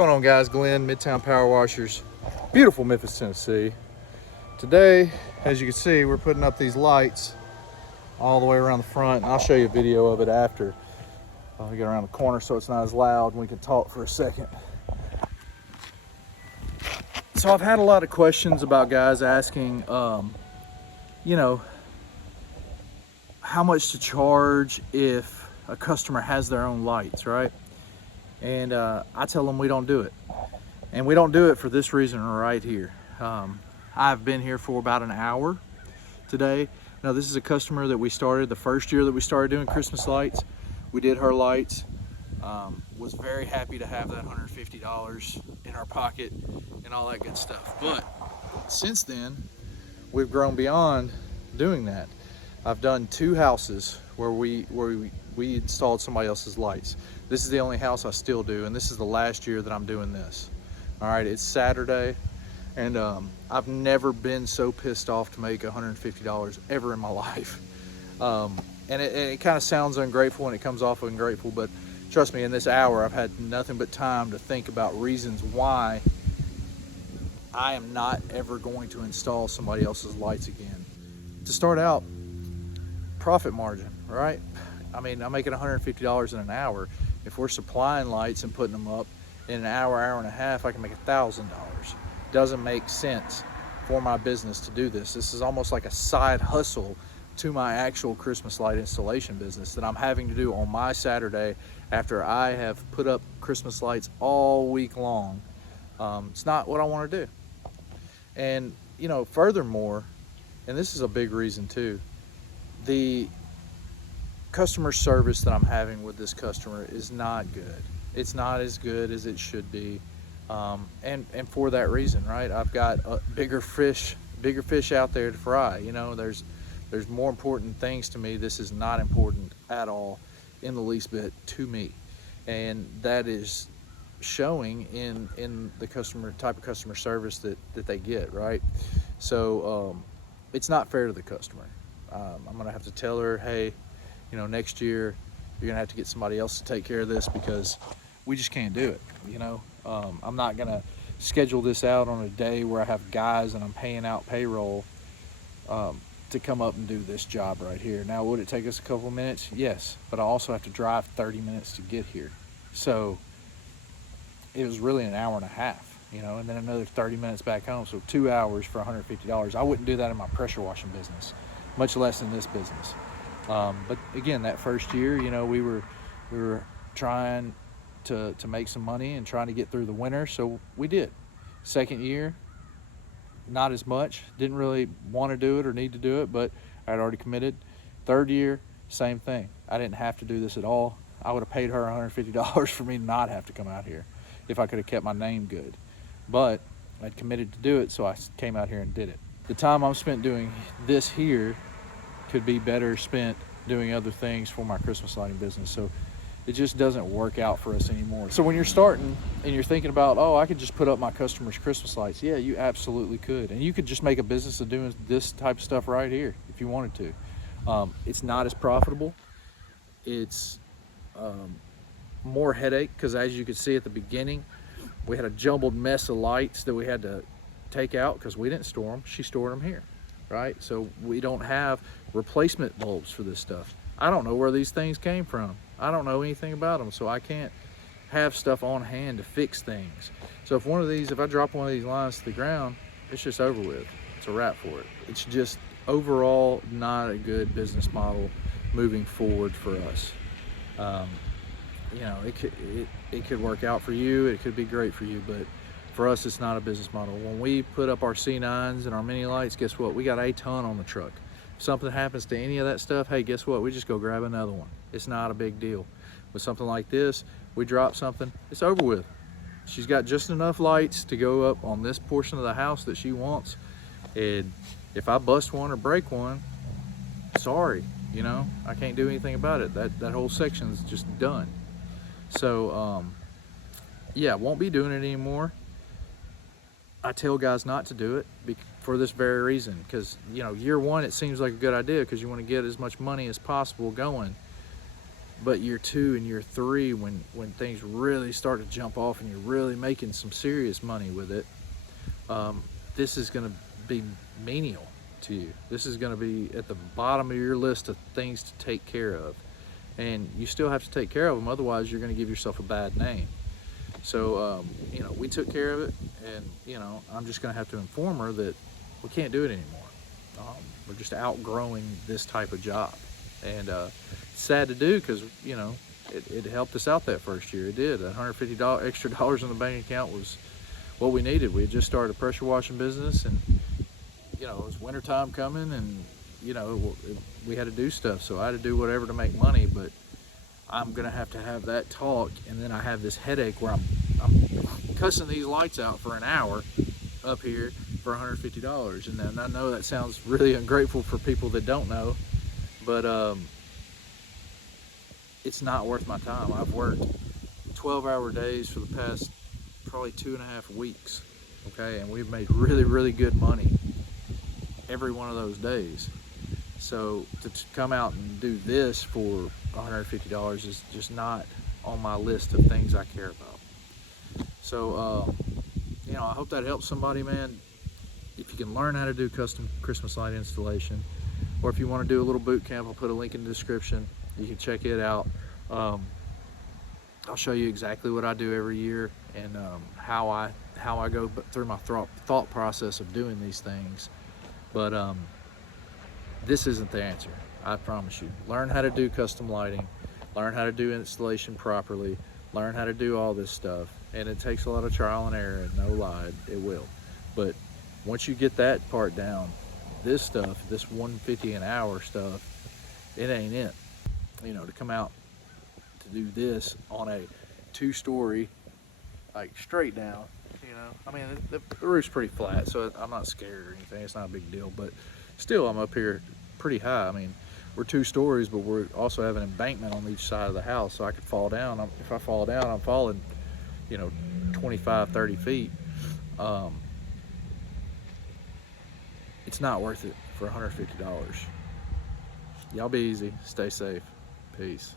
going on, guys? Glenn, Midtown Power Washers, beautiful Memphis, Tennessee. Today, as you can see, we're putting up these lights all the way around the front, and I'll show you a video of it after. I'll get around the corner so it's not as loud and we can talk for a second. So I've had a lot of questions about guys asking, you know, how much to charge if a customer has their own lights, right? And I tell them we don't do it. And we don't do it for this reason right here. I've been here for about an hour today. Now, this is a customer that we started the first year that we started doing Christmas lights. We did her lights. Was very happy to have that $150 in our pocket and all that good stuff. But since then, we've grown beyond doing that. I've done 2 houses where we installed somebody else's lights. This is the only house I still do, and this is the last year that I'm doing this. All right, it's Saturday, and I've never been so pissed off to make $150 ever in my life. And it kind of sounds ungrateful and it comes off ungrateful, but trust me, in this hour, I've had nothing but time to think about reasons why I am not ever going to install somebody else's lights again. To start out, profit margin, right? I mean, I'm making $150 in an hour. If we're supplying lights and putting them up in an hour, hour and a half, I can make $1,000. Doesn't make sense for my business to do this. This is almost like a side hustle to my actual Christmas light installation business that I'm having to do on my Saturday after I have put up Christmas lights all week long. It's not what I want to do. And, you know, furthermore, and this is a big reason too, the customer service that I'm having with this customer is not good. It's not as good as it should be. And for that reason, right? I've got bigger fish out there to fry. You know, there's more important things to me. This is not important at all in the least bit to me. And that is showing in the type of customer service that they get, right? So it's not fair to the customer. I'm gonna have to tell her, hey, you know, next year you're gonna have to get somebody else to take care of this because we just can't do it. You know, I'm not gonna schedule this out on a day where I have guys and I'm paying out payroll to come up and do this job right here. Now, would it take us a couple minutes? Yes, but I also have to drive 30 minutes to get here. So it was really an hour and a half, you know, and then another 30 minutes back home. So 2 hours for $150. I wouldn't do that in my pressure washing business, much less in this business. But again, that first year, you know, we were trying to make some money and trying to get through the winter, so we did. Second year, not as much. Didn't really want to do it or need to do it, but I'd already committed. Third year, same thing. I didn't have to do this at all. I would have paid her $150 for me to not have to come out here if I could have kept my name good. But I'd committed to do it, so I came out here and did it. The time I'm spent doing this here could be better spent doing other things for my Christmas lighting business. So it just doesn't work out for us anymore. So when you're starting and you're thinking about, oh, I could just put up my customers' Christmas lights. Yeah, you absolutely could. And you could just make a business of doing this type of stuff right here if you wanted to. It's not as profitable. It's more headache because, as you could see at the beginning, we had a jumbled mess of lights that we had to take out because we didn't store them. She stored them here, right? So we don't have replacement bulbs for this stuff. I don't know where these things came from. I don't know anything about them, so I can't have stuff on hand to fix things. So if I drop one of these lines to the ground, it's just over with. It's a wrap for it. It's just overall not a good business model moving forward for us. You know, it could work out for you. It could be great for you, but for us, it's not a business model. When we put up our C9s and our mini lights, guess what? We got a ton on the truck. If something happens to any of that stuff, hey, guess what? We just go grab another one. It's not a big deal. With something like this, we drop something, it's over with. She's got just enough lights to go up on this portion of the house that she wants. And if I bust one or break one, sorry, you know, I can't do anything about it. That whole section's just done. So, yeah, won't be doing it anymore. I tell guys not to do it for this very reason, because, you know, year one, it seems like a good idea because you want to get as much money as possible going. But year 2 and year 3, when things really start to jump off and you're really making some serious money with it, this is going to be menial to you. This is going to be at the bottom of your list of things to take care of, and you still have to take care of them, otherwise you're going to give yourself a bad name. So you know, we took care of it, and you know, I'm just going to have to inform her that we can't do it anymore. We're just outgrowing this type of job, and it's sad to do, because you know, it helped us out that first year. It did. $150 extra dollars in the bank account was what we needed. We had just started a pressure washing business, and you know, it was winter time coming, and you know, we had to do stuff, so I had to do whatever to make money. But I'm gonna have to have that talk, and then I have this headache where I'm cussing these lights out for an hour up here for $150. And then I know that sounds really ungrateful for people that don't know, but it's not worth my time. I've worked 12-hour days for the past probably 2.5 weeks, okay, and we've made really, really good money every one of those days. So to come out and do this for $150 is just not on my list of things I care about. So you know, I hope that helps somebody, man. If you can learn how to do custom Christmas light installation, or if you want to do a little boot camp, I'll put a link in the description. You can check it out. I'll show you exactly what I do every year, and how I go through my thought process of doing these things. But this isn't the answer, I promise you. Learn how to do custom lighting, learn how to do installation properly, learn how to do all this stuff, and it takes a lot of trial and error, and no lie, it will. But once you get that part down, this stuff, this $150 an hour stuff, it ain't it. You know, to come out to do this on a 2-story, like straight down, you know, I mean, the roof's pretty flat, so I'm not scared or anything. It's not a big deal, but still, I'm up here pretty high. I mean, we're 2 stories, but we also have an embankment on each side of the house, so I could fall down. If I fall down, I'm falling, you know, 25, 30 feet. It's not worth it for $150. Y'all be easy, stay safe, peace.